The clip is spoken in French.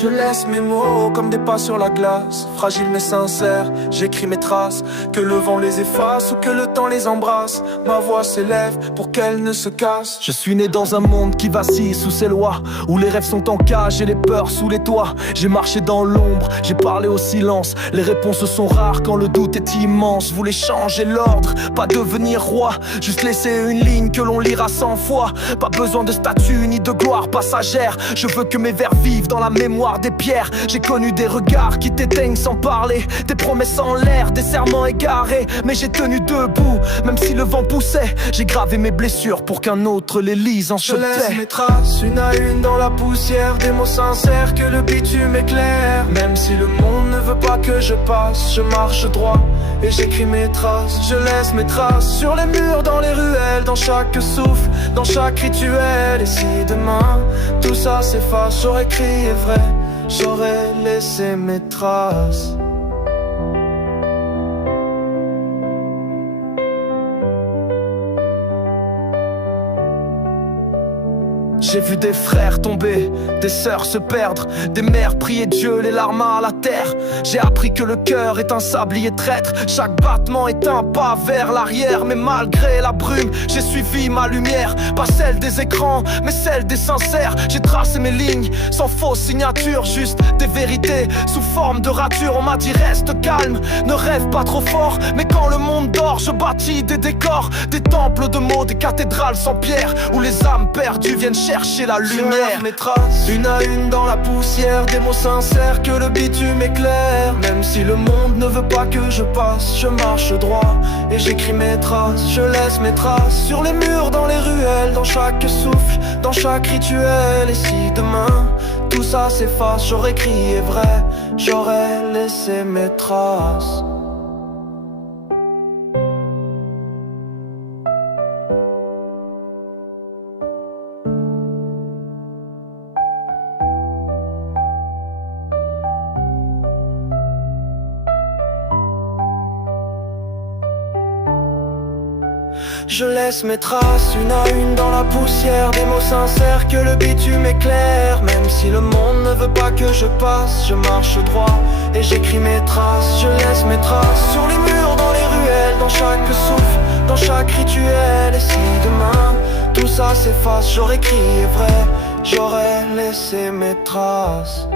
Je laisse mes mots comme des pas sur la glace, fragiles mais sincères, j'écris mes traces. Que le vent les efface ou que le temps les embrasse, ma voix s'élève pour qu'elle ne se casse. Je suis né dans un monde qui vacille sous ses lois, où les rêves sont en cage et les peurs sous les toits. J'ai marché dans l'ombre, j'ai parlé au silence. Les réponses sont rares quand le doute est immense. Je voulais changer l'ordre, pas devenir roi, juste laisser une ligne que l'on lira 100 fois. Pas besoin de statut ni de gloire passagère, je veux que mes vers vivent dans la mémoire des pierres. J'ai connu des regards qui t'éteignent sans parler, des promesses en l'air, des serments égarés. Mais j'ai tenu debout, même si le vent poussait. J'ai gravé mes blessures pour qu'un autre les lise en Je laisse mes traces, une à une dans la poussière, des mots sincères que le bitume éclaire. Même si le monde ne veut pas que je passe, je marche droit et j'écris mes traces. Je laisse mes traces sur les murs, dans les ruelles, dans chaque souffle, dans chaque rituel. Et si demain tout ça s'efface, j'aurais crié vrai, j'aurais laissé mes traces. J'ai vu des frères tomber, des sœurs se perdre, des mères prier Dieu, les larmes à la terre. J'ai appris que le cœur est un sablier traître, chaque battement est un pas vers l'arrière. Mais malgré la brume, j'ai suivi ma lumière, pas celle des écrans, mais celle des sincères. J'ai tracé mes lignes, sans fausse signature, juste des vérités sous forme de rature. On m'a dit reste calme, ne rêve pas trop fort. Mais quand le monde dort, je bâtis des décors, des temples de mots, des cathédrales sans pierre, où les âmes perdues viennent chercher la lumière. Mes traces, une à une dans la poussière, des mots sincères que le bitume éclaire. Même si le monde ne veut pas que je passe, je marche droit et j'écris mes traces. Je laisse mes traces sur les murs, dans les ruelles, dans chaque souffle, dans chaque rituel. Et si demain tout ça s'efface, j'aurais crié vrai, j'aurais laissé mes traces. Je laisse mes traces, une à une dans la poussière, des mots sincères que le bitume éclaire. Même si le monde ne veut pas que je passe, je marche droit et j'écris mes traces. Je laisse mes traces sur les murs, dans les ruelles, dans chaque souffle, dans chaque rituel. Et si demain tout ça s'efface, j'aurais crié vrai, j'aurais laissé mes traces.